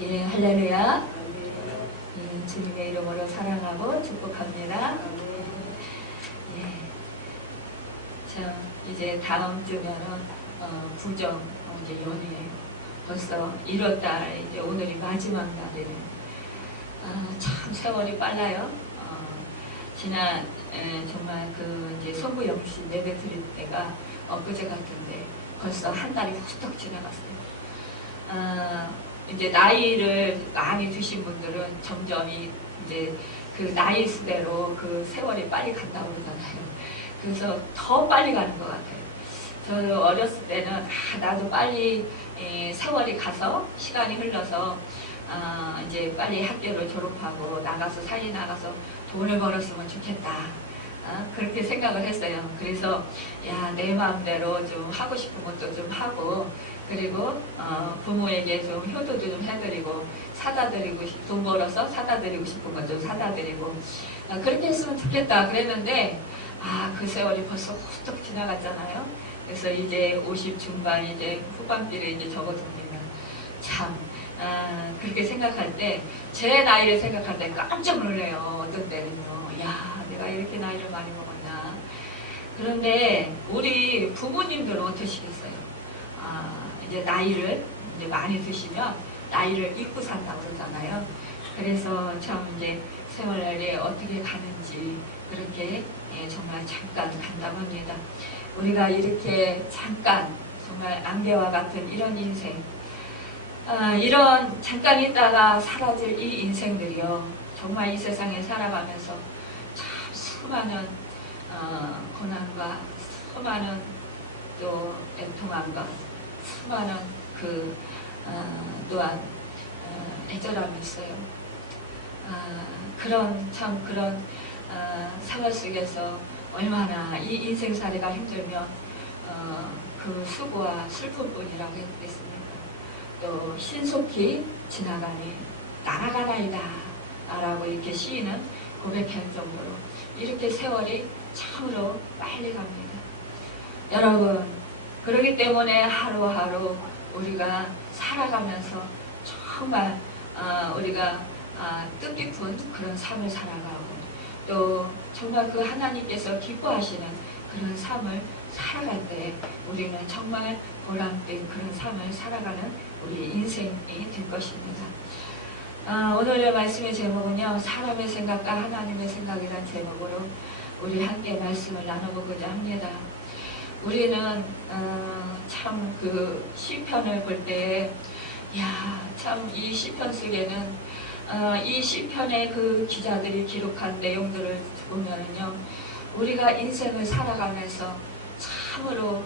예, 할렐루야. 예, 주님의 이름으로 사랑하고 축복합니다. 예, 자, 이제 다음 주면은 부정 이제 연휴예요. 벌써 1월달 이제 오늘이 마지막 날이네. 참 세월이 빨라요. 지난 정말 그 이제 성부 영신 예배 드릴 때가 엊그제 같은데 벌써 한 달이 훌쩍 지나갔어요. 이제 나이를 많이 드신 분들은 점점 이제 그 나이 수대로 그 세월이 빨리 간다고 그러잖아요. 그래서 더 빨리 가는 것 같아요. 저 어렸을 때는 나도 빨리 세월이 가서 시간이 흘러서 이제 빨리 학교를 졸업하고 나가서 사회 나가서 돈을 벌었으면 좋겠다. 그렇게 생각을 했어요. 그래서 내 마음대로 좀 하고 싶은 것도 좀 하고, 그리고 부모에게 좀 효도도 좀 해드리고, 돈 벌어서 사다 드리고 싶은 것 좀 사다 드리고, 그렇게 했으면 좋겠다 그랬는데 그 세월이 벌써 훌쩍 지나갔잖아요. 그래서 이제 50 중반 이제 후반기를 이제 접어들면 참 그렇게 생각할 때, 제 나이를 생각할 때 깜짝 놀래요. 어떤 때는요. 내가 이렇게 나이를 많이 먹었나. 그런데 우리 부모님들은 어떠시겠어요? 이제 나이를 이제 많이 드시면 나이를 잊고 산다고 그러잖아요. 그래서 참 이제 세월이 어떻게 가는지 그렇게 정말 잠깐 간다고 합니다. 우리가 이렇게 잠깐 정말 안개와 같은 이런 인생, 이런 잠깐 있다가 사라질 이 인생들이요, 정말 이 세상에 살아가면서 참 수많은 고난과 수많은 또 애통함과 수많은 그 또한 애절함이 있어요. 그런 생활 속에서 얼마나 이 인생살이가 힘들면 그 수고와 슬픔뿐이라고 했겠습니까? 또 신속히 지나가니 날아가나이다 라고 이렇게 시인은 고백할 정도로 이렇게 세월이 참으로 빨리 갑니다. 여러분, 그렇기 때문에 하루하루 우리가 살아가면서 정말 우리가 뜻깊은 그런 삶을 살아가고, 또 정말 그 하나님께서 기뻐하시는 그런 삶을 살아갈 때 우리는 정말 보람된 그런 삶을 살아가는 우리 인생이 될 것입니다. 오늘의 말씀의 제목은요, 사람의 생각과 하나님의 생각이라는 제목으로 우리 함께 말씀을 나눠보고자 합니다. 우리는 참 그 시편을 볼 때에 참 이 시편 속에는 이 시편의 그 기자들이 기록한 내용들을 보면은요, 우리가 인생을 살아가면서 참으로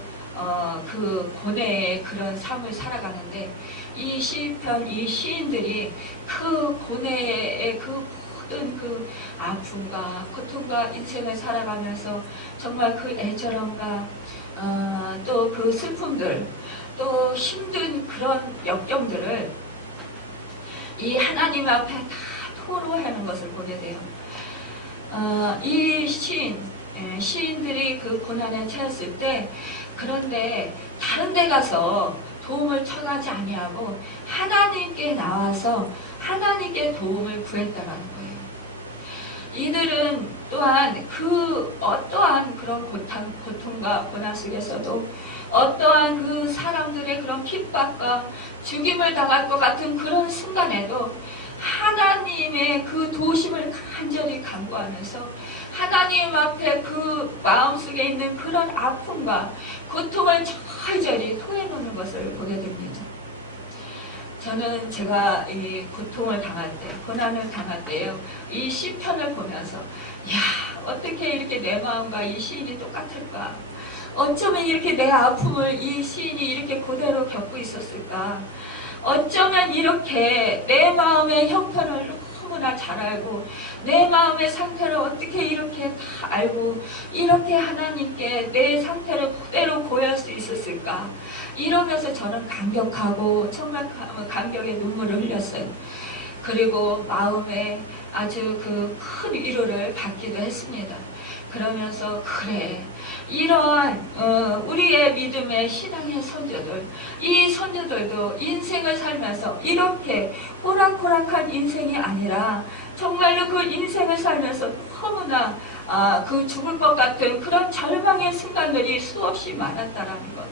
그 고뇌의 그런 삶을 살아가는데, 이 시편, 이 시인들이 그 고뇌의 그 모든 그 아픔과 고통과 인생을 살아가면서 정말 그 애절함과 또 그 슬픔들, 또 힘든 그런 역경들을 이 하나님 앞에 다 토로하는 것을 보게 돼요. 이 시인들이 그 고난에 처했을 때, 그런데 다른 데 가서 도움을 청하지 아니하고 하나님께 나와서 하나님께 도움을 구했다라는 거예요. 이들은 또한 그 어떠한 그런 고통과 고난 속에서도, 어떠한 그 사람들의 그런 핍박과 죽임을 당할 것 같은 그런 순간에도 하나님의 그 도심을 간절히 간구하면서 하나님 앞에 그 마음속에 있는 그런 아픔과 고통을 절절히 토해놓는 것을 보게 됩니다. 저는 제가 이 고통을 당할 때, 고난을 당할 때요, 이 시편을 보면서 어떻게 이렇게 내 마음과 이 시인이 똑같을까? 어쩌면 이렇게 내 아픔을 이 시인이 이렇게 그대로 겪고 있었을까? 어쩌면 이렇게 내 마음의 형편을 너무나 잘 알고 내 마음의 상태를 어떻게 이렇게 다 알고 이렇게 하나님께 내 상태를 그대로 고할 수 있었을까? 이러면서 저는 감격하고 정말 감격의 눈물을 흘렸어요. 그리고 마음에 아주 그 큰 위로를 받기도 했습니다. 그러면서 그래, 이런 우리의 믿음의 신앙의 선조들, 이 선조들도 인생을 살면서 이렇게 호락호락한 인생이 아니라 정말로 그 인생을 살면서 너무나 그 죽을 것 같은 그런 절망의 순간들이 수없이 많았다라는 것.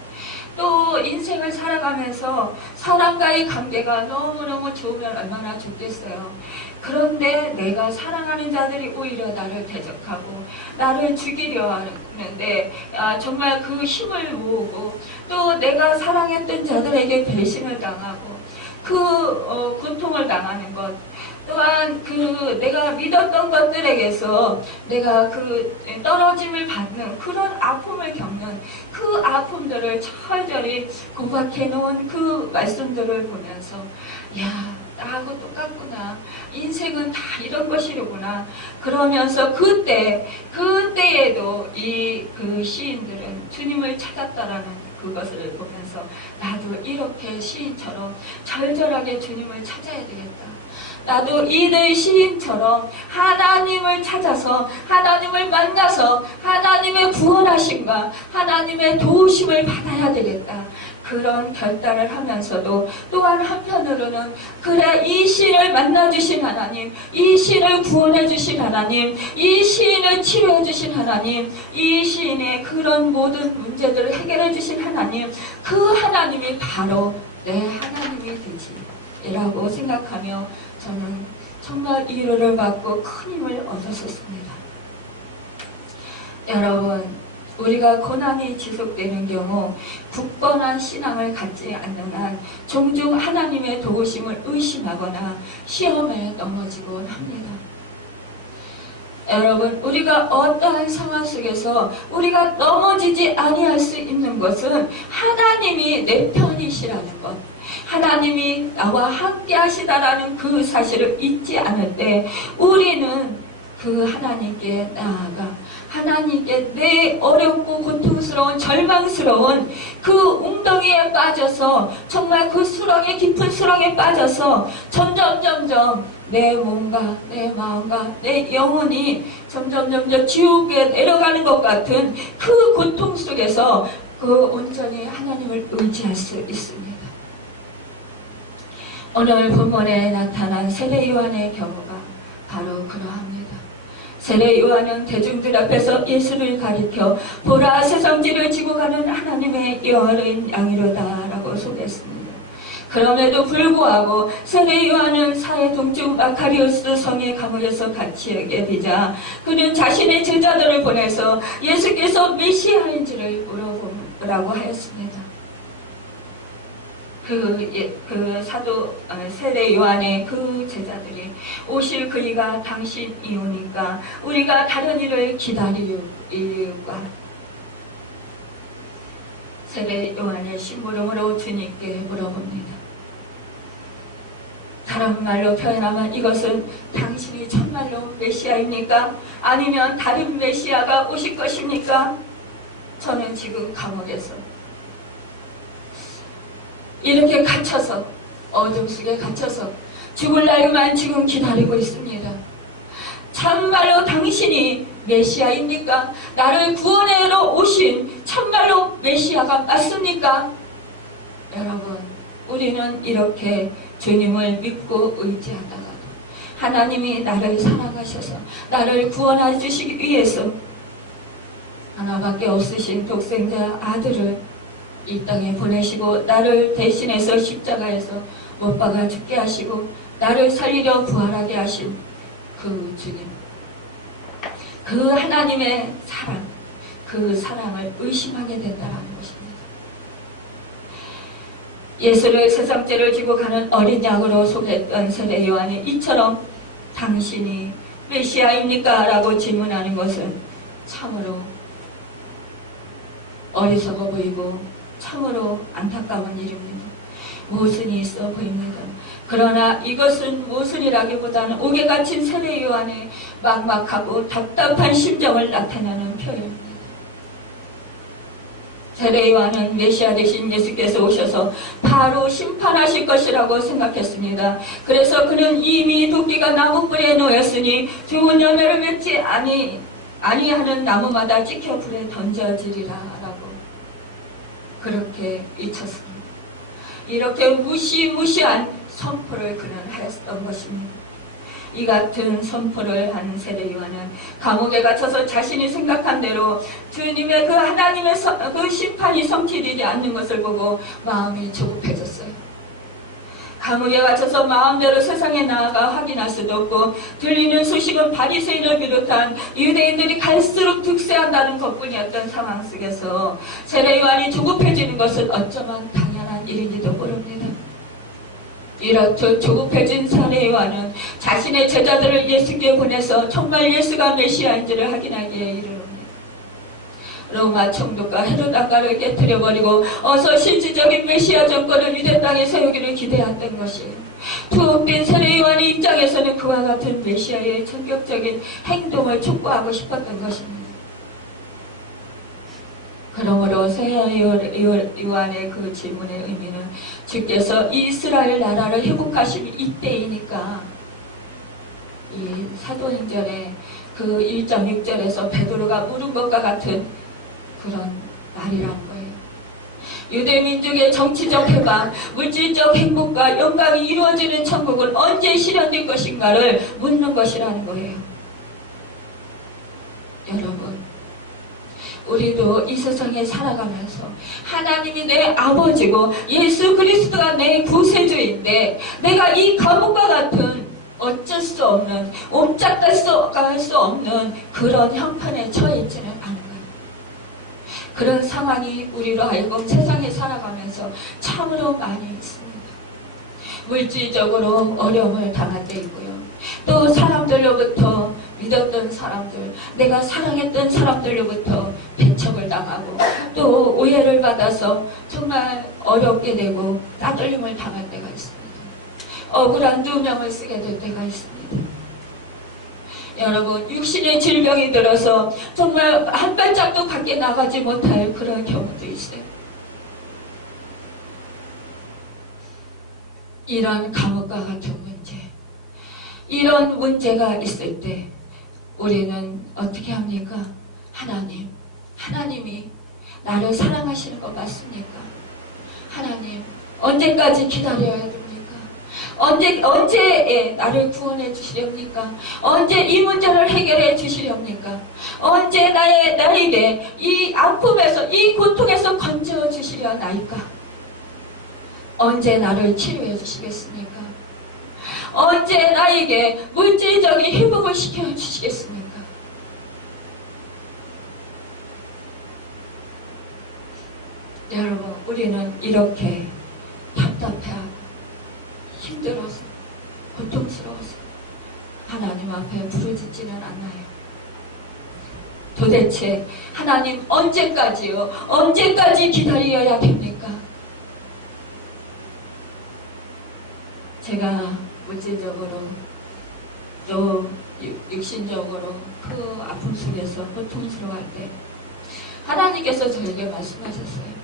또 인생을 살아가면서 사람과의 관계가 너무너무 좋으면 얼마나 좋겠어요. 그런데 내가 사랑하는 자들이 오히려 나를 대적하고 나를 죽이려 하는데 정말 그 힘을 모으고 또 내가 사랑했던 자들에게 배신을 당하고 그 고통을 당하는 것, 또한 그 내가 믿었던 것들에게서 내가 그 떨어짐을 받는 그런 아픔을 겪는 그 아픔들을 철저히 고박해 놓은 그 말씀들을 보면서 야, 나하고 똑같구나. 인생은 다 이런 것이로구나. 그러면서 그때에도 그 시인들은 주님을 찾았다라는 그것을 보면서 나도 이렇게 시인처럼 절절하게 주님을 찾아야 되겠다. 나도 이들 시인처럼 하나님을 찾아서 하나님을 만나서 하나님의 구원하심과 하나님의 도우심을 받아야 되겠다. 그런 결단을 하면서도 또한 한편으로는 그래, 이 시인을 만나주신 하나님, 이 시인을 구원해주신 하나님, 이 시인을 치료해주신 하나님, 이 시인의 그런 모든 문제들을 해결해주신 하나님, 그 하나님이 바로 내 하나님이 되지 라고 생각하며 저는 정말 위로를 받고 큰 힘을 얻었었습니다. 여러분, 우리가 고난이 지속되는 경우 굳건한 신앙을 갖지 않는 한 종종 하나님의 도우심을 의심하거나 시험에 넘어지곤 합니다. 여러분, 우리가 어떠한 상황 속에서 우리가 넘어지지 아니할 수 있는 것은 하나님이 내 편이시라는 것, 하나님이 나와 함께 하시다라는 그 사실을 잊지 않을 때 우리는 그 하나님께 나아가 하나님께 내 어렵고 고통스러운 절망스러운 그 웅덩이에 빠져서 정말 그 수렁에 깊은 수렁에 빠져서 점점 내 몸과 내 마음과 내 영혼이 점점 지옥에 내려가는 것 같은 그 고통 속에서 그 온전히 하나님을 의지할 수 있습니다. 오늘 본문에 나타난 세례 요한의 경우가 바로 그러합니다. 세례 요한은 대중들 앞에서 예수를 가리켜 보라, 세상지를 지고 가는 하나님의 어린 양이로다 라고 소개했습니다. 그럼에도 불구하고 세례 요한은 사해 동쪽 마카리오스 성에 가물여서 갇히게 되자 그는 자신의 제자들을 보내서 예수께서 메시아인지를 물어보라고 하였습니다. 그 사도 세례 요한의 그 제자들이 오실 그이가 당신이 오니까 우리가 다른 일을 기다리유가 세례 요한의 심부름으로 주님께 물어봅니다. 다른 말로 표현하면 이것은 당신이 정말로 메시아입니까? 아니면 다른 메시아가 오실 것입니까? 저는 지금 감옥에서 이렇게 갇혀서 어둠 속에 갇혀서 죽을 날만 지금 기다리고 있습니다. 참말로 당신이 메시아입니까? 나를 구원하러 오신 참말로 메시아가 맞습니까? 여러분, 우리는 이렇게 주님을 믿고 의지하다가도 하나님이 나를 사랑하셔서 나를 구원해 주시기 위해서 하나밖에 없으신 독생자 아들을 이 땅에 보내시고 나를 대신해서 십자가에서 못 박아 죽게 하시고 나를 살리려 부활하게 하신 그 주님, 그 하나님의 사랑, 그 사랑을 의심하게 된다는 것입니다. 예수를 세상죄를 지고 가는 어린 양으로 소개했던 세례 요한이 이처럼 당신이 메시아입니까? 라고 질문하는 것은 참으로 어리석어 보이고 참으로 안타까운 일입니다. 모순이 있어 보입니다. 그러나 이것은 모순이라기보다는 옥에 갇힌 세례 요한의 막막하고 답답한 심정을 나타내는 표현입니다. 세례 요한은 메시아 되신 예수께서 오셔서 바로 심판하실 것이라고 생각했습니다. 그래서 그는 이미 도끼가 나무뿔에 놓였으니 좋은 열매를 맺지 아니하는 나무마다 찍혀 불에 던져지리라 라고 그렇게 외쳤습니다. 이렇게 무시무시한 선포를 그는 하였던 것입니다. 이 같은 선포를 한 세례요한은 감옥에 갇혀서 자신이 생각한 대로 주님의 그 하나님의 그 심판이 성취되지 않는 것을 보고 마음이 조급해졌어요. 감옥에 갇혀서 마음대로 세상에 나아가 확인할 수도 없고 들리는 소식은 바리새인을 비롯한 유대인들이 갈수록 득세한다는 것뿐이었던 상황 속에서 세례요한이 조급해지는 것은 어쩌면 당연한 일인지도 모릅니다. 이렇게 조급해진 세례요한은 자신의 제자들을 예수께 보내서 정말 예수가 메시아인지를 확인하기에 이르릅니다. 로마 총독과 헤롯 왕가를 깨뜨려버리고 어서 실질적인 메시아 정권을 유대 땅에 세우기를 기대했던 것이에요. 투옥된 세례요한의 입장에서는 그와 같은 메시아의 전격적인 행동을 촉구하고 싶었던 것입니다. 그러므로 세례요한의 그 질문의 의미는 주께서 이스라엘 나라를 회복하심이 이때이니까 이 사도행전의 그 1.6절에서 베드로가 물은 것과 같은 그런 말이라는 거예요. 유대민족의 정치적 해방, 물질적 행복과 영광이 이루어지는 천국은 언제 실현될 것인가를 묻는 것이라는 거예요. 여러분, 우리도 이 세상에 살아가면서 하나님이 내 아버지고 예수 그리스도가 내 구세주인데 내가 이 감옥과 같은 어쩔 수 없는, 옴짝달 수 없는 그런 형편에 처해 있지는 않은 거예요. 그런 상황이 우리로 하여금 세상에 살아가면서 참으로 많이 있습니다. 물질적으로 어려움을 당할 때 있고요. 또 사람들로부터 믿었던 사람들, 내가 사랑했던 사람들로부터 배척을 당하고 또 오해를 받아서 정말 어렵게 되고 따돌림을 당할 때가 있습니다. 억울한 누명을 쓰게 될 때가 있습니다. 여러분, 육신의 질병이 들어서 정말 한 발짝도 밖에 나가지 못할 그런 경우도 있어요. 이런 감옥과 같은 문제, 이런 문제가 있을 때 우리는 어떻게 합니까? 하나님이 나를 사랑하시는 거 맞습니까? 하나님, 언제까지 기다려야 됩니까? 언제 나를 구원해 주시렵니까? 언제 이 문제를 해결해 주시렵니까? 언제 나에게 이 아픔에서, 이 고통에서 건져 주시려 나이까? 언제 나를 치료해 주시겠습니까? 언제 나에게 물질적인 회복을 시켜 주시겠습니까? 여러분, 우리는 이렇게 답답해하고 힘들어서 고통스러워서 하나님 앞에 부르짖지는 않아요. 도대체 하나님 언제까지요? 언제까지 기다려야 됩니까? 제가 물질적으로 또 육신적으로 그 아픔 속에서 고통스러워할 때 하나님께서 저에게 말씀하셨어요.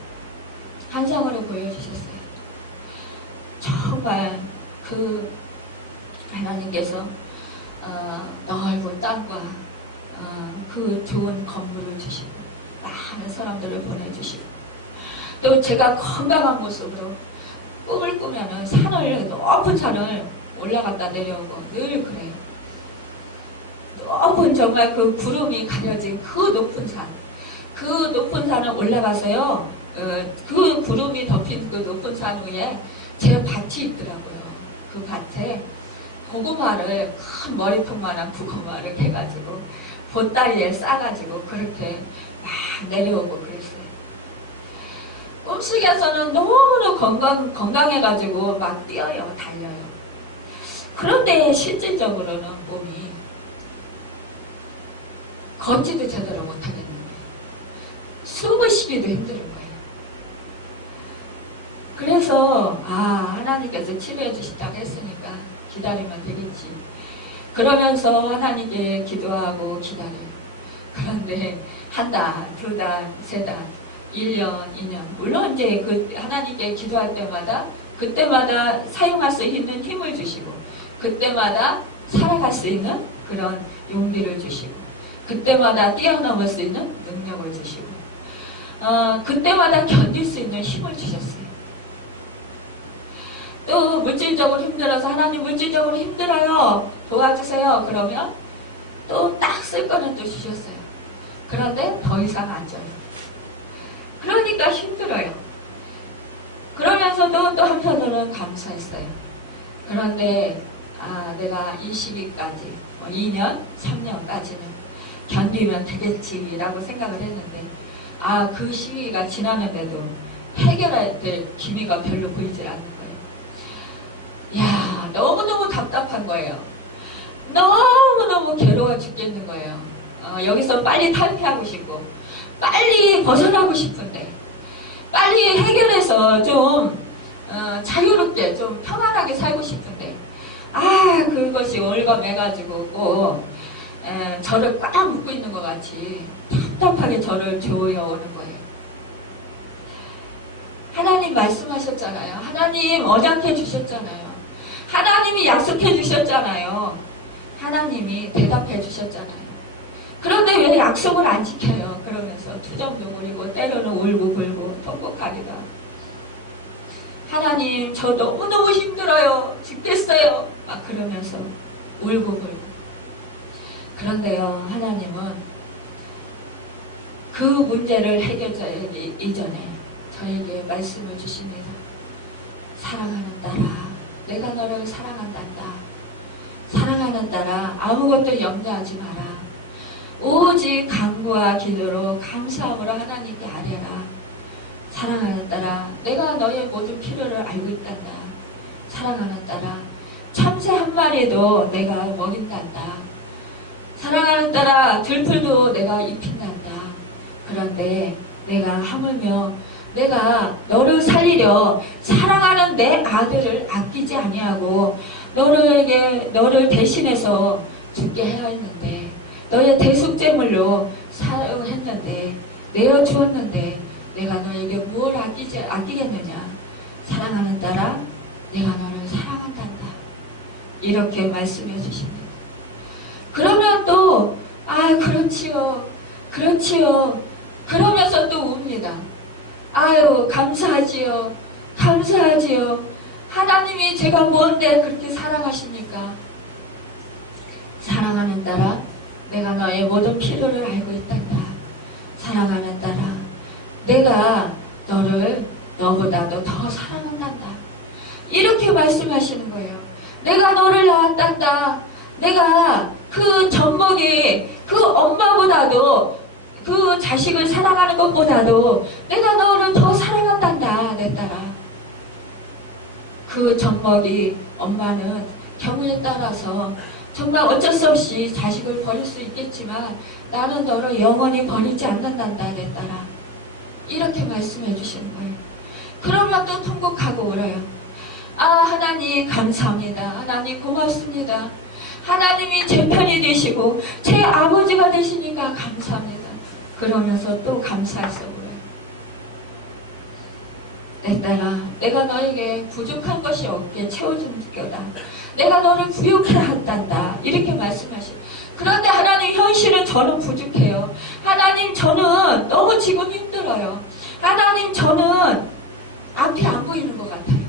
환상으로 보여주셨어요. 정말 그 하나님께서 넓은 땅과 그 좋은 건물을 주시고 많은 사람들을 보내주시고 또 제가 건강한 모습으로 꿈을 꾸면은 높은 산을 올라갔다 내려오고 늘 그래요. 높은 정말 그 구름이 가려진 그 높은 산을 올라가서요. 그 구름이 덮인 그 높은 산 위에 제 밭이 있더라고요. 그 밭에 고구마를 큰 머리통만한 고구마를 해가지고 보따리에 싸가지고 그렇게 막 내려오고 그랬어요. 꿈속에서는 너무너무 건강해가지고 막 뛰어요, 달려요. 그런데 실질적으로는 몸이 걷지도 제대로 못하겠는 거예요. 숨을 쉬기도 힘든 거예요. 그래서 하나님께서 치료해 주신다고 했으니까 기다리면 되겠지. 그러면서 하나님께 기도하고 기다려요. 그런데 한 달, 두 달, 세 달, 1년, 2년 물론 이제 그 하나님께 기도할 때마다 그때마다 사용할 수 있는 힘을 주시고 그때마다 살아갈 수 있는 그런 용기를 주시고 그때마다 뛰어넘을 수 있는 능력을 주시고, 그때마다 견딜 수 있는 힘을 주셨어요. 또 물질적으로 힘들어서 하나님 물질적으로 힘들어요. 도와주세요. 그러면 또 딱 쓸 거는 또 주셨어요. 그런데 더 이상 안 줘요. 그러니까 힘들어요. 그러면서도 또 한편으로는 감사했어요. 그런데 내가 이 시기까지 2년, 3년까지는 견디면 되겠지라고 생각을 했는데 그 시기가 지났는데도 해결할 될 기미가 별로 보이질 않는 거예요. 야, 너무너무 답답한 거예요. 너무너무 괴로워 죽겠는 거예요. 여기서 빨리 탈피하고 싶고 빨리 벗어나고 싶은데 빨리 해결해서 좀 자유롭게 좀 편안하게 살고 싶은데 그것이 올검매가지고 꼭 저를 꽉 묶고 있는 것 같이 답답하게 저를 조여오는 거예요. 하나님 말씀하셨잖아요. 하나님 언약해 주셨잖아요. 하나님이 약속해 주셨잖아요. 하나님이 대답해 주셨잖아요. 그런데 왜 약속을 안 지켜요? 그러면서 투정도 부리고 때로는 울고 불고 통곡하기도 하고 하나님 저 너무너무 힘들어요. 죽겠어요. 그러면서 울고 불고 그런데요 하나님은 그 문제를 해결하기 이전에 저에게 말씀을 주십니다. 사랑하는 딸아 내가 너를 사랑한단다. 사랑하는 딸아 아무것도 염려하지 마라. 오직 간구와 기도로 감사함으로 하나님께 아뢰라. 사랑하는 딸아 내가 너의 모든 필요를 알고 있단다. 사랑하는 딸아 참새 한 마리도 내가 먹인단다. 사랑하는 딸아 들풀도 내가 입힌단다. 그런데 내가 하물며 내가 너를 살리려 사랑하는 내 아들을 아끼지 아니하고 너를 대신해서 죽게 해야 했는데 너의 대속제물로 사용했는데 내어 주었는데 내가 너에게 무엇을 아끼겠느냐. 사랑하는 딸아 내가 너를 사랑한단다. 이렇게 말씀해 주십니다. 그러면 또 그렇지요 그러면서 또 웁니다. 감사하지요 감사하지요. 하나님이 제가 뭔데 그렇게 사랑하십니까? 사랑하는 딸아 내가 너의 모든 필요를 알고 있단다. 사랑하는 딸아 내가 너를 너보다도 더 사랑한단다. 이렇게 말씀하시는 거예요. 내가 너를 낳았단다. 내가 그 젖먹이 그 엄마보다도 그 자식을 사랑하는 것보다도 내가 너를 더 사랑한단다. 내 딸아. 그 젖먹이 엄마는 경우에 따라서 정말 어쩔 수 없이 자식을 버릴 수 있겠지만 나는 너를 영원히 버리지 않는단다. 내 딸아. 이렇게 말씀해 주시는 거예요. 그러면 또 통곡하고 울어요. 하나님 감사합니다. 하나님 고맙습니다. 하나님이 제 편이 되시고 제 아버지가 되시니까 감사합니다. 그러면서 또 감사해서 울어요. 내 딸아 내가 너에게 부족한 것이 없게 채워줄 거다. 내가 너를 부욕해 한단다. 이렇게 말씀하시고 그런데 하나님 현실은 저는 부족해요. 하나님 저는 너무 지금 힘들어요. 하나님 저는 앞이 안 보이는 것 같아요.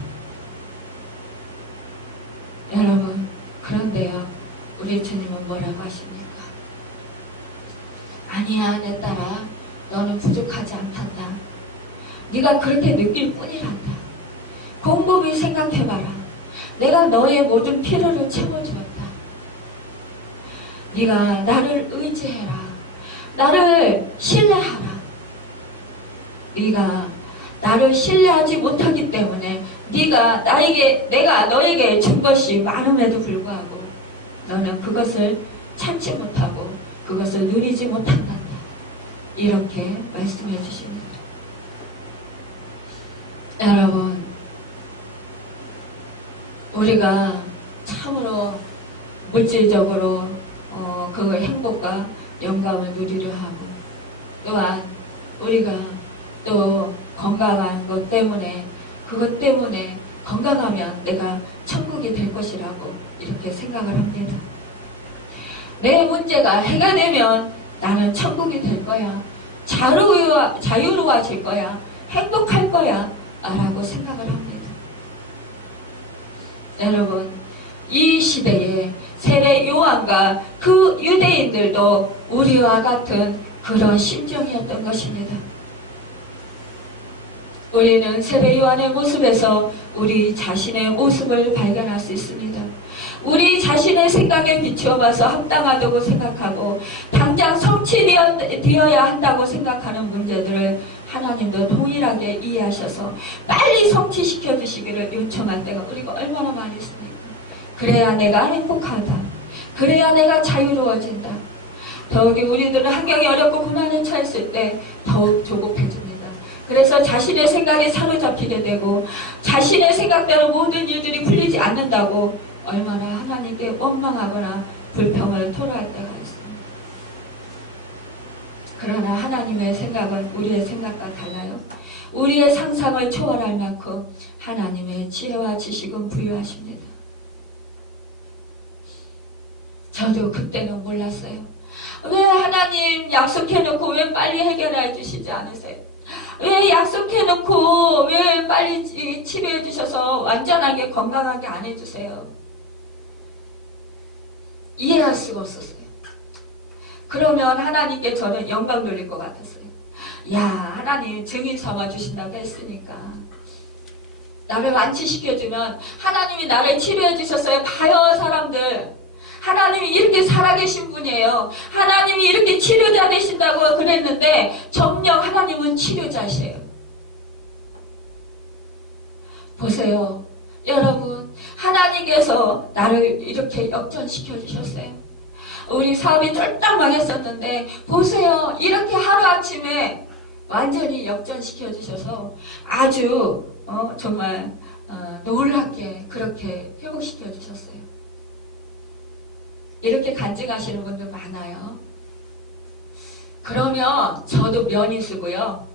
여러분 그런데요 우리 주님은 뭐라고 하십니까? 아니야 내 딸아 너는 부족하지 않단다. 네가 그렇게 느낄 뿐이란다. 곰곰이 생각해봐라. 내가 너의 모든 필요를 채워주었다. 네가 나를 의지해라. 나를 신뢰하라. 네가 나를 신뢰하지 못하기 때문에 내가 너에게 준 것이 많음에도 불구하고 너는 그것을 참지 못하고 그것을 누리지 못한단다. 이렇게 말씀해 주십니다. 여러분 우리가 참으로 물질적으로 그 행복과 영감을 누리려 하고 또한 우리가 또 건강한 것 때문에 그것 때문에 건강하면 내가 천국이 될 것이라고 이렇게 생각을 합니다. 내 문제가 해결되면 나는 천국이 될 거야. 자유로워질 거야. 행복할 거야. 라고 생각을 합니다. 여러분, 이 시대에 세례 요한과 그 유대인들도 우리와 같은 그런 심정이었던 것입니다. 우리는 세례 요한의 모습에서 우리 자신의 모습을 발견할 수 있습니다. 우리 자신의 생각에 비추어 봐서 합당하다고 생각하고 당장 성취되어야 한다고 생각하는 문제들을 하나님도 동일하게 이해하셔서 빨리 성취시켜 주시기를 요청할 때가 우리가 얼마나 많이 있습니까? 그래야 내가 행복하다. 그래야 내가 자유로워진다. 더욱이 우리들은 환경이 어렵고 고난에 처했을 때 더욱 조급해집니다. 그래서 자신의 생각에 사로잡히게 되고 자신의 생각대로 모든 일들이 풀리지 않는다고 얼마나 하나님께 원망하거나 불평을 토로할 때가 있습니다. 그러나 하나님의 생각은 우리의 생각과 달라요. 우리의 상상을 초월할 만큼 하나님의 지혜와 지식은 부유하십니다. 저도 그때는 몰랐어요. 왜 하나님 약속해놓고 왜 빨리 해결해 주시지 않으세요? 왜 약속해놓고 왜 빨리 치료해 주셔서 완전하게 건강하게 안 해주세요? 이해할 수가 없었어요. 그러면 하나님께 저는 영광 돌릴 것 같았어요. 야, 하나님 증인 삼아 주신다고 했으니까 나를 완치시켜주면 하나님이 나를 치료해 주셨어요. 봐요, 사람들. 하나님이 이렇게 살아계신 분이에요. 하나님이 이렇게 치료자 되신다고 그랬는데 정녕 하나님은 치료자시에요. 보세요. 여러분, 하나님께서 나를 이렇게 역전시켜 주셨어요. 우리 사업이 쫄딱 망했었는데 보세요. 이렇게 하루아침에 완전히 역전시켜 주셔서 아주 정말 놀랍게 그렇게 회복시켜 주셨어요. 이렇게 간증하시는 분들 많아요. 그러면 저도 면이 쓰고요.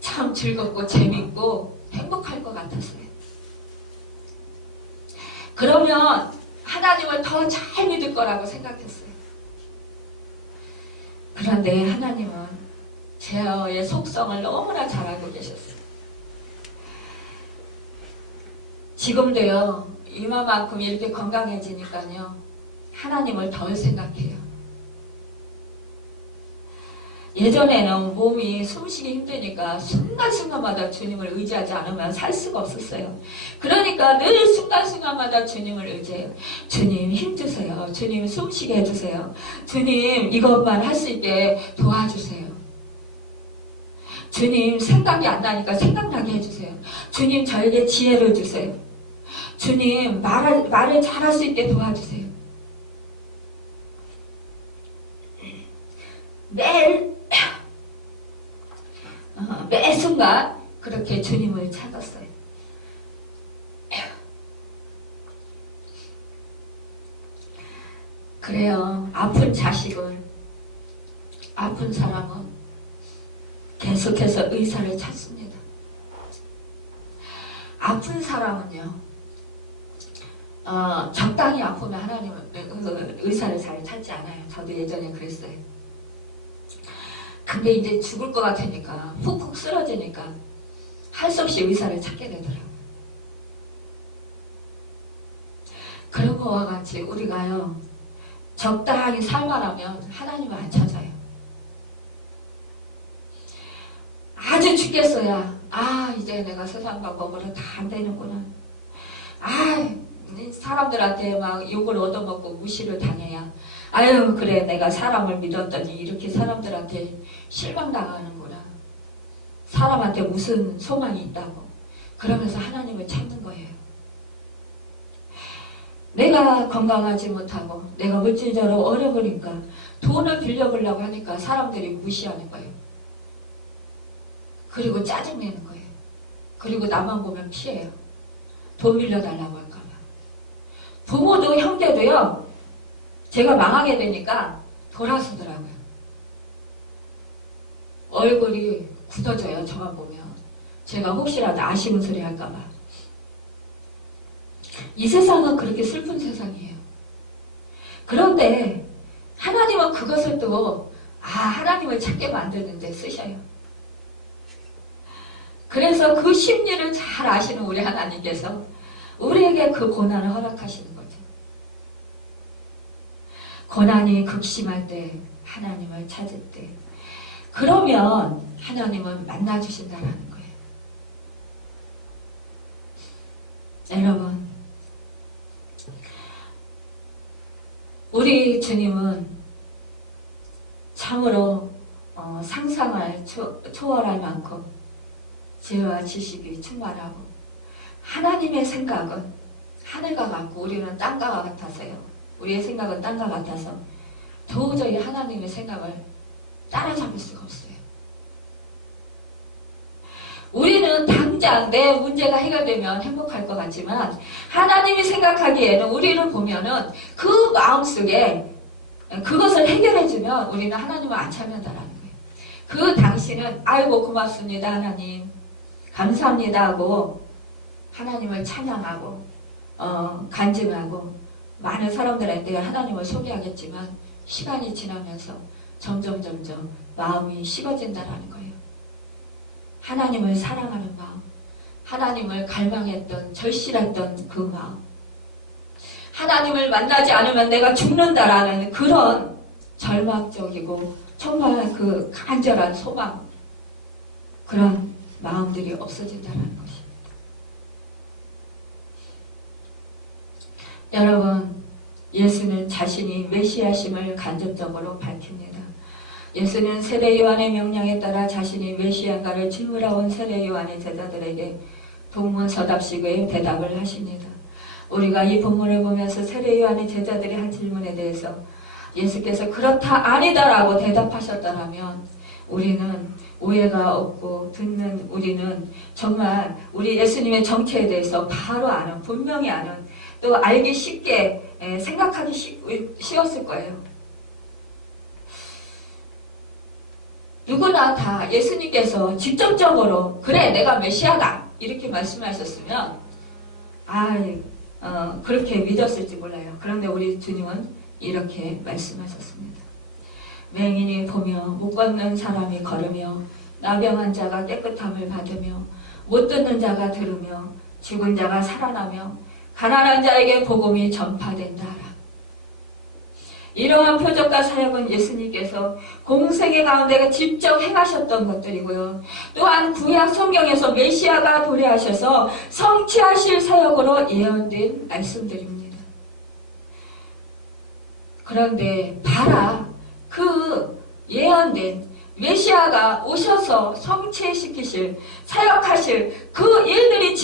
참 즐겁고 재밌고 행복할 것 같았어요. 그러면 하나님을 더 잘 믿을 거라고 생각했어요. 그런데 하나님은 제의 속성을 너무나 잘 알고 계셨어요. 지금도요. 이만큼 이렇게 건강해지니까요. 하나님을 덜 생각해요. 예전에는 몸이 숨쉬기 힘드니까 순간순간마다 주님을 의지하지 않으면 살 수가 없었어요. 그러니까 늘 순간순간마다 주님을 의지해요. 주님 힘주세요. 주님 숨쉬게 해주세요. 주님 이것만 할 수 있게 도와주세요. 주님 생각이 안 나니까 생각나게 해주세요. 주님 저에게 지혜를 주세요. 주님 말을 잘할 수 있게 도와주세요. 매 순간 그렇게 주님을 찾았어요. 그래요. 아픈 자식은, 아픈 사람은 계속해서 의사를 찾습니다. 아픈 사람은요, 적당히 아프면 하나님은 의사를 잘 찾지 않아요. 저도 예전에 그랬어요. 근데 이제 죽을 것 같으니까 훅훅 쓰러지니까 할 수 없이 의사를 찾게 되더라고요. 그런 거와 같이 우리가요 적당히 살만하면 하나님을 안 찾아요. 아주 죽겠어야 이제 내가 세상 방법으로 다 안 되는구나. 사람들한테 막 욕을 얻어먹고 무시를 당해야 아유 그래 내가 사람을 믿었더니 이렇게 사람들한테 실망당하는구나. 사람한테 무슨 소망이 있다고. 그러면서 하나님을 찾는 거예요. 내가 건강하지 못하고 내가 물질적으로 어려우니까 돈을 빌려보려고 하니까 사람들이 무시하는 거예요. 그리고 짜증내는 거예요. 그리고 나만 보면 피해요. 돈 빌려달라고 할까봐. 부모도 형제도요. 제가 망하게 되니까 돌아서더라고요. 얼굴이 굳어져요. 저만 보면. 제가 혹시라도 아쉬운 소리 할까봐. 이 세상은 그렇게 슬픈 세상이에요. 그런데 하나님은 그것을 또 하나님을 찾게 만드는데 쓰셔요. 그래서 그 심리를 잘 아시는 우리 하나님께서 우리에게 그 고난을 허락하시는 거죠. 고난이 극심할 때, 하나님을 찾을 때, 그러면 하나님은 만나주신다라는 거예요. 여러분, 우리 주님은 참으로 상상을 초월할 만큼 지혜와 지식이 충만하고, 하나님의 생각은 하늘과 같고 우리는 땅과 같아서요. 우리의 생각은 땅과 같아서 도저히 하나님의 생각을 따라잡을 수가 없어요. 우리는 당장 내 문제가 해결되면 행복할 것 같지만, 하나님이 생각하기에는, 우리를 보면은 그 마음속에 그것을 해결해주면 우리는 하나님을 안 찾는다라는 거예요. 그 당시는 아이고 고맙습니다 하나님, 감사합니다 하고 하나님을 찬양하고 간증하고 많은 사람들한테 하나님을 소개하겠지만, 시간이 지나면서 점점 마음이 식어진다라는 거예요. 하나님을 사랑하는 마음, 하나님을 갈망했던, 절실했던 그 마음, 하나님을 만나지 않으면 내가 죽는다라는 그런 절망적이고 정말 그 간절한 소망, 그런 마음들이 없어진다는 것입니다. 여러분, 예수는 자신이 메시아심을 간접적으로 밝힙니다. 예수는 세례 요한의 명령에 따라 자신이 메시아인가를 질문하온 세례 요한의 제자들에게 동문서답식의 대답을 하십니다. 우리가 이 본문을 보면서 세례 요한의 제자들이 한 질문에 대해서 예수께서 그렇다 아니다라고 대답하셨더라면 우리는 오해가 없고, 듣는 우리는 정말 우리 예수님의 정체에 대해서 바로 아는, 분명히 아는, 또 알기 쉽게 생각하기 쉬웠을 거예요. 누구나 다 예수님께서 직접적으로 그래 내가 메시아다 이렇게 말씀하셨으면 그렇게 믿었을지 몰라요. 그런데 우리 주님은 이렇게 말씀하셨습니다. 맹인이 보며 못 걷는 사람이 걸으며 나병한 자가 깨끗함을 받으며 못 듣는 자가 들으며 죽은 자가 살아나며 가난한 자에게 복음이 전파된다라. 이러한 표적과 사역은 예수님께서 공생애 가운데 직접 행하셨던 것들이고요. 또한 구약 성경에서 메시아가 도래하셔서 성취하실 사역으로 예언된 말씀들입니다. 그런데 봐라, 그 예언된 메시아가 오셔서 성취시키실, 사역하실 그 일들이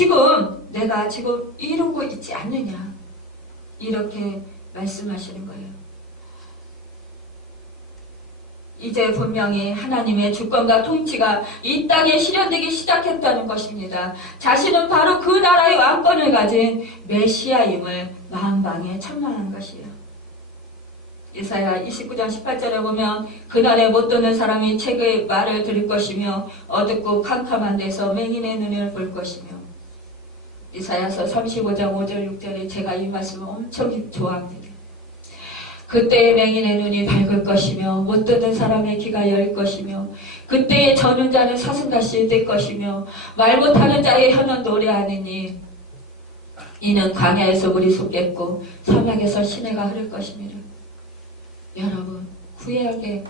내가 지금 이루고 있지 않느냐, 이렇게 말씀하시는 거예요. 이제 분명히 하나님의 주권과 통치가 이 땅에 실현되기 시작했다는 것입니다. 자신은 바로 그 나라의 왕권을 가진 메시아임을 만방에 천만한 것이에요. 이사야 29장 18절에 보면 그날에 못 듣는 사람이 책의 말을 들을 것이며 어둡고 캄캄한 데서 맹인의 눈을 볼 것이며, 이사야서 35장 5절 6절에 제가 이 말씀을 엄청 좋아합니다. 그때의 맹인의 눈이 밝을 것이며 못 듣는 사람의 귀가 열릴 것이며 그때의 저는 자는 사슴같이 될 것이며 말 못하는 자의 혀는 노래하느니 이는 광야에서 물이 솟겠고 사막에서 시내가 흐를 것입니다. 여러분, 구약의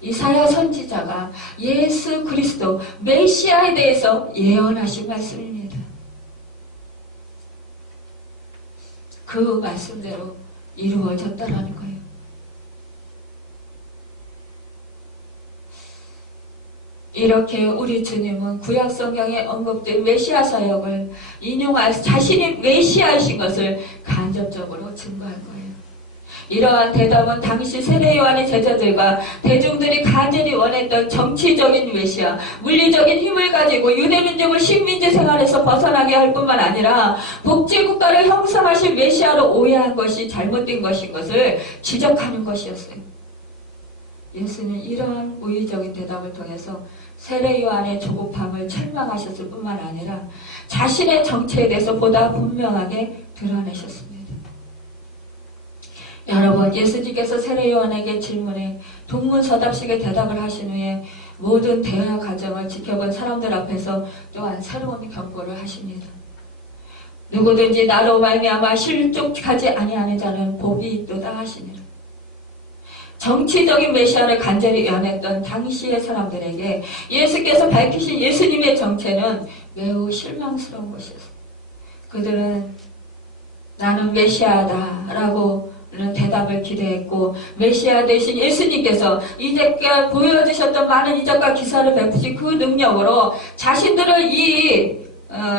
이사야 선지자가 예수 그리스도 메시아에 대해서 예언하신 말씀입니다. 그 말씀대로 이루어졌다라는 거예요. 이렇게 우리 주님은 구약 성경에 언급된 메시아 사역을 인용하여 자신이 메시아이신 것을 간접적으로 증거한 거예요. 이러한 대답은 당시 세례 요한의 제자들과 대중들이 간절히 원했던 정치적인 메시아, 물리적인 힘을 가지고 유대민족을 식민지 생활에서 벗어나게 할 뿐만 아니라 복지국가를 형성하신 메시아로 오해한 것이 잘못된 것인 것을 지적하는 것이었어요. 예수는 이러한 우의적인 대답을 통해서 세례 요한의 조급함을 책망하셨을 뿐만 아니라 자신의 정체에 대해서 보다 분명하게 드러내셨습니다. 여러분, 예수님께서 세례 요한에게 질문에 동문서답식의 대답을 하신 후에 모든 대화 과정을 지켜본 사람들 앞에서 또한 새로운 경고를 하십니다. 누구든지 나로 말미암아 실족하지 아니하는 자는 복이 있도다 하시니라. 정치적인 메시아를 간절히 연했던 당시의 사람들에게 예수께서 밝히신 예수님의 정체는 매우 실망스러운 것이었습니다. 그들은 나는 메시아다라고 대답을 기대했고, 메시아 대신 예수님께서 이제까지 보여주셨던 많은 이적과 기사를 베푸신 그 능력으로 자신들을 이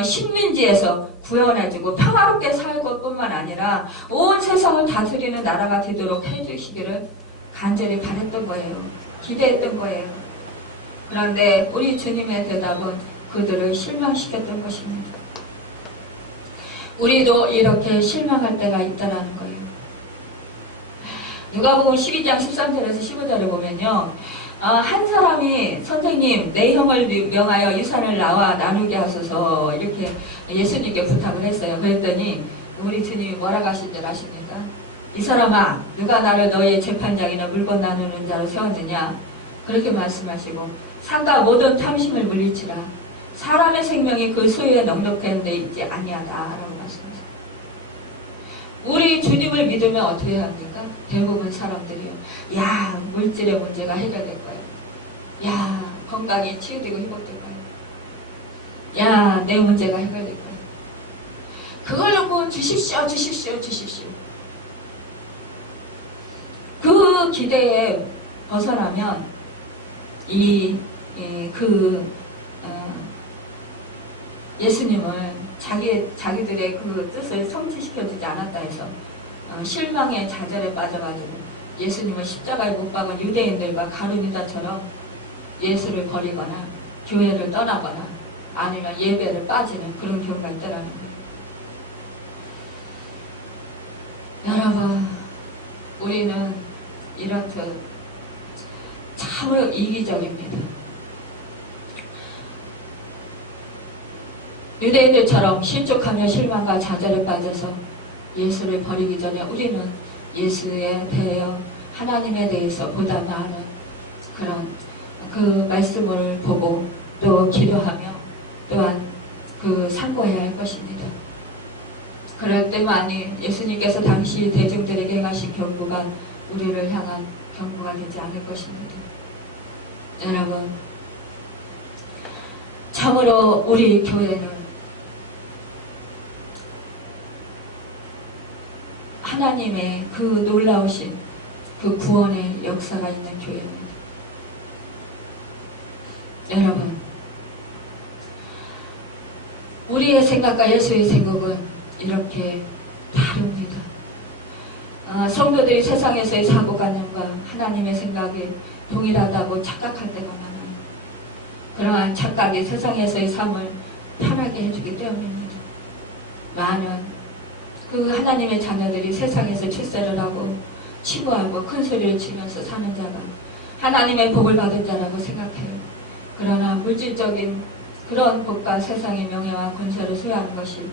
식민지에서 구원해주고 평화롭게 살 것뿐만 아니라 온 세상을 다스리는 나라가 되도록 해주시기를 간절히 바랬던 거예요. 기대했던 거예요. 그런데 우리 주님의 대답은 그들을 실망시켰던 것입니다. 우리도 이렇게 실망할 때가 있다라는 거예요. 누가복음 12장 13절에서 15절을 보면요, 한 사람이 선생님 내 형을 명하여 유산을 나와 나누게 하소서 이렇게 예수님께 부탁을 했어요. 그랬더니 우리 주님이 뭐라고 하신 줄 아십니까? 이 사람아, 누가 나를 너희의 재판장이나 물건 나누는 자로 세웠느냐? 그렇게 말씀하시고, 상가 모든 탐심을 물리치라. 사람의 생명이 그 소유에 넉넉한 데 있지 아니하다라고 말씀하세요. 우리 주님을 믿으면 어떻게 합니까? 대부분 사람들이요, 야, 물질의 문제가 해결될 거예요. 야, 건강이 치유되고 회복될 거예요. 야, 내 문제가 해결될 거예요. 그걸 놓고 주십시오, 주십시오, 주십시오. 그 기대에 벗어나면 예수님을 자기들의 그 뜻을 성취시켜주지 않았다 해서 실망의 좌절에 빠져가지고 예수님을 십자가에 못 박은 유대인들과 가룟 유다처럼 예수를 버리거나 교회를 떠나거나 아니면 예배를 빠지는 그런 경우가 있다라는 거예요. 여러분, 우리는 이렇듯 참으로 이기적입니다. 유대인들처럼 실족하며 실망과 좌절에 빠져서 예수를 버리기 전에 우리는 예수에 대하여 하나님에 대해서 보다 많은 그런 그 말씀을 보고 또 기도하며 또한 그 상고해야 할 것입니다. 그럴 때만이 예수님께서 당시 대중들에게 행하신 경고가 우리를 향한 경고가 되지 않을 것입니다. 여러분, 참으로 우리 교회는 하나님의 그 놀라우신 그 구원의 역사가 있는 교회입니다. 여러분, 우리의 생각과 예수의 생각은 이렇게 다릅니다. 성도들이 세상에서의 사고관념과 하나님의 생각이 동일하다고 착각할 때가 많아요. 그러한 착각이 세상에서의 삶을 편하게 해주기 때문입니다. 많은 그 하나님의 자녀들이 세상에서 출세를 하고 치부하고 큰 소리를 치면서 사는 자가 하나님의 복을 받은 자라고 생각해요. 그러나 물질적인 그런 복과 세상의 명예와 권세를 소유하는 것이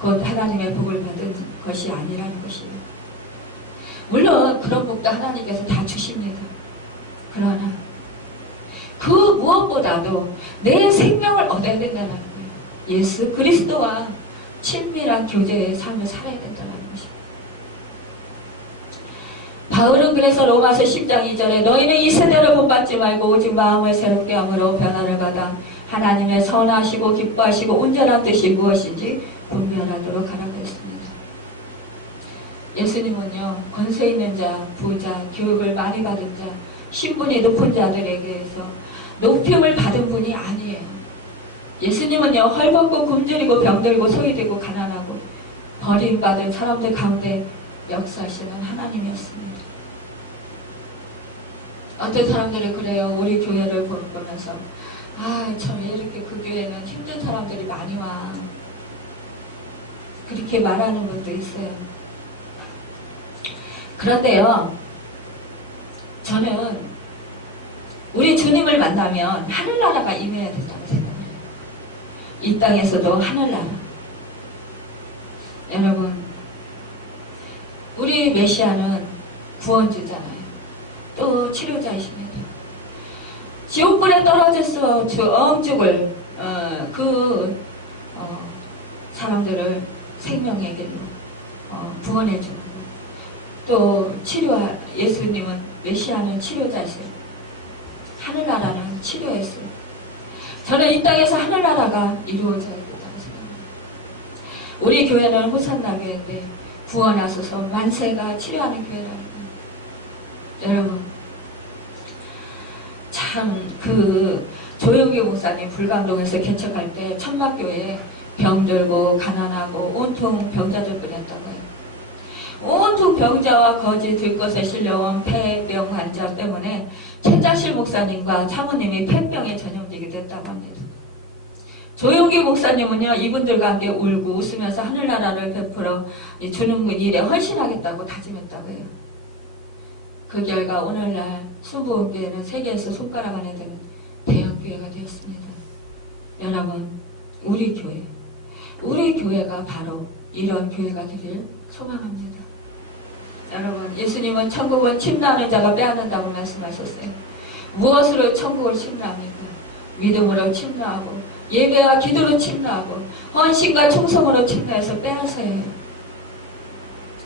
곧 하나님의 복을 받은 것이 아니라는 것이에요. 물론 그런 복도 하나님께서 다 주십니다. 그러나 그 무엇보다도 내 생명을 얻어야 된다는 거예요. 예수 그리스도와 친밀한 교제의 삶을 살아야 된다는 것입니다. 바울은 그래서 로마서 10장 2절에 너희는 이 세대를 본받지 말고 오직 마음을 새롭게 함으로 변화를 받아 하나님의 선하시고 기뻐하시고 온전한 뜻이 무엇인지 분별하도록 하라고 했습니다. 예수님은요, 권세 있는 자, 부자, 교육을 많이 받은 자, 신분이 높은 자들에게서 높임을 받은 분이 아니에요. 예수님은요, 헐벗고 굶주리고 병들고 소외되고 가난하고 버림받은 사람들 가운데 역사하시는 하나님이었습니다. 어떤 사람들이 그래요. 우리 교회를 보면서 참 왜 이렇게 그 교회는 힘든 사람들이 많이 와. 그렇게 말하는 분도 있어요. 그런데요, 저는 우리 주님을 만나면 하늘나라가 임해야 된다고 생각해요. 이 땅에서도 하늘나라. 여러분, 우리 메시아는 구원주잖아요. 또 치료자이십니다. 지옥불에 떨어져서 죽을 사람들을 생명의 길로 구원해주고 또 예수님은 메시아는 치료자이세요. 하늘나라는 치료했어요. 저는 이 땅에서 하늘나라가 이루어져야 된다고 생각합니다. 우리 교회는 호산나 교회인데 구원하소서 만세가 치료하는 교회랍니다. 여러분 참 조영기 목사님 불광동에서 개척할 때 천막교회에 병들고 가난하고 온통 병자들 뿐이었던 거예요. 온통 병자와 거지 들것에 실려온 폐병 환자 때문에 최자실 목사님과 사모님이 폐병에 전염되게 됐다고 합니다. 조용기 목사님은요, 이분들과 함께 울고 웃으면서 하늘나라를 베풀어 주는 일에 헌신하겠다고 다짐했다고 해요. 그 결과 오늘날 순복음교회는 세계에서 손가락 안에 드는 대형교회가 되었습니다. 여러분, 우리 교회가 바로 이런 교회가 되길 소망합니다. 여러분, 예수님은 천국은 침노하는 자가 빼앗는다고 말씀하셨어요. 무엇으로 천국을 침노합니까? 믿음으로 침노하고 예배와 기도로 침노하고 헌신과 충성으로 침노해서 빼앗아야 해요.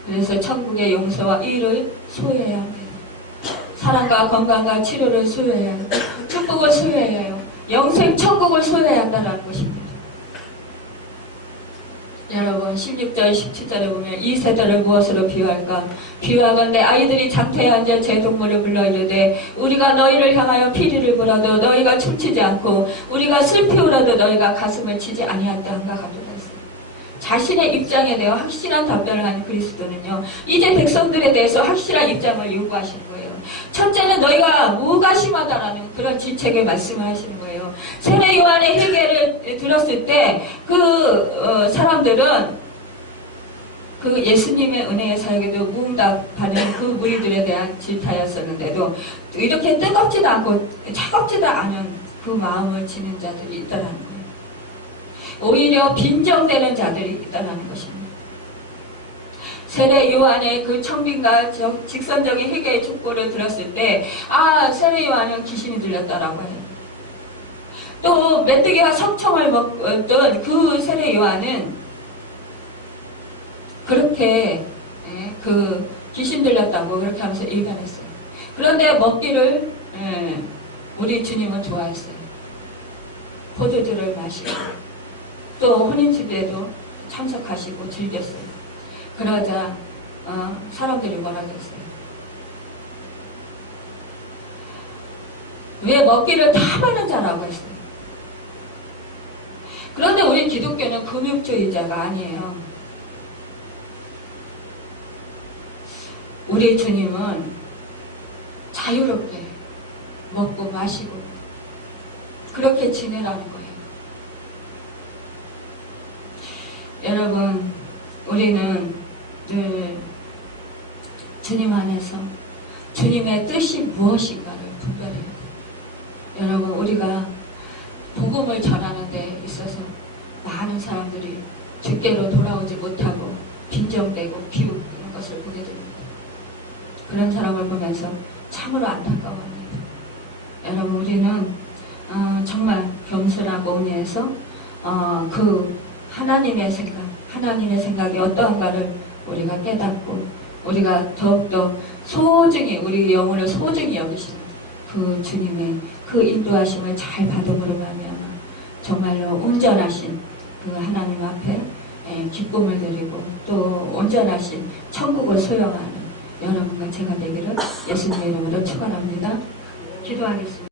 그래서 천국의 용서와 의를 소유해야 합니다. 사랑과 건강과 치료를 소유해야 해요. 축복을 소유해야 해요. 영생 천국을 소유해야 한다는 것입니다. 여러분 16절 17절에 보면 이 세대를 무엇으로 비유할까? 비유하건대 아이들이 장터에 앉아 제 동물을 불러 이르되 우리가 너희를 향하여 피리를 불어도 너희가 춤추지 않고 우리가 슬피 울어도 너희가 가슴을 치지 아니한다 한가 같도다 했어요. 자신의 입장에 대해 확실한 답변을 하는 그리스도는요, 이제 백성들에 대해서 확실한 입장을 요구하시는 거예요. 첫째는 너희가 무가심하다라는 그런 질책을 말씀을 하시는 거예요. 세례 요한의 회개를 들었을 때 사람들은 그 예수님의 은혜의 사역에도 무응답하는 그 무리들에 대한 질타였었는데도 이렇게 뜨겁지도 않고 차갑지도 않은 그 마음을 지닌 자들이 있다는 거예요. 오히려 빈정되는 자들이 있다는 것입니다. 세례 요한의 그 청빈과 직선적인 회개의 촉구를 들었을 때, 세례 요한은 귀신이 들렸다라고 해요. 또 메뚜기가 석청을 먹던 그 세례 요한은 그렇게 귀신 들렸다고 그렇게 하면서 일관했어요. 그런데 먹기를 우리 주님은 좋아했어요. 포도주를 마시고 또 혼인식에도 참석하시고 즐겼어요. 그러자 사람들이 뭐라고 했어요? 왜 먹기를 탐하는 자라고 했어요. 그런데 우리 기독교는 금욕주의자가 아니에요. 우리 주님은 자유롭게 먹고 마시고 그렇게 지내라는 거예요. 여러분, 우리는 늘 주님 안에서 주님의 뜻이 무엇인가를 분별해야 돼요. 여러분, 우리가 복음을 전하는 데 있어서 많은 사람들이 주께로 돌아오지 못하고 빈정되고 비웃는 것을 보게 됩니다. 그런 사람을 보면서 참으로 안타까워합니다. 여러분, 우리는 정말 겸손하고 온유해서 하나님의 생각이 어떠한가를 우리가 깨닫고 우리가 더욱더 소중히 우리 영혼을 소중히 여기시는 그 주님의 그 인도하심을 잘 받음으로 말미암아 정말로 온전하신 그 하나님 앞에 기쁨을 드리고 또 온전하신 천국을 소영하는 여러분과 제가 되기를 예수님의 이름으로 축원합니다. 기도하겠습니다.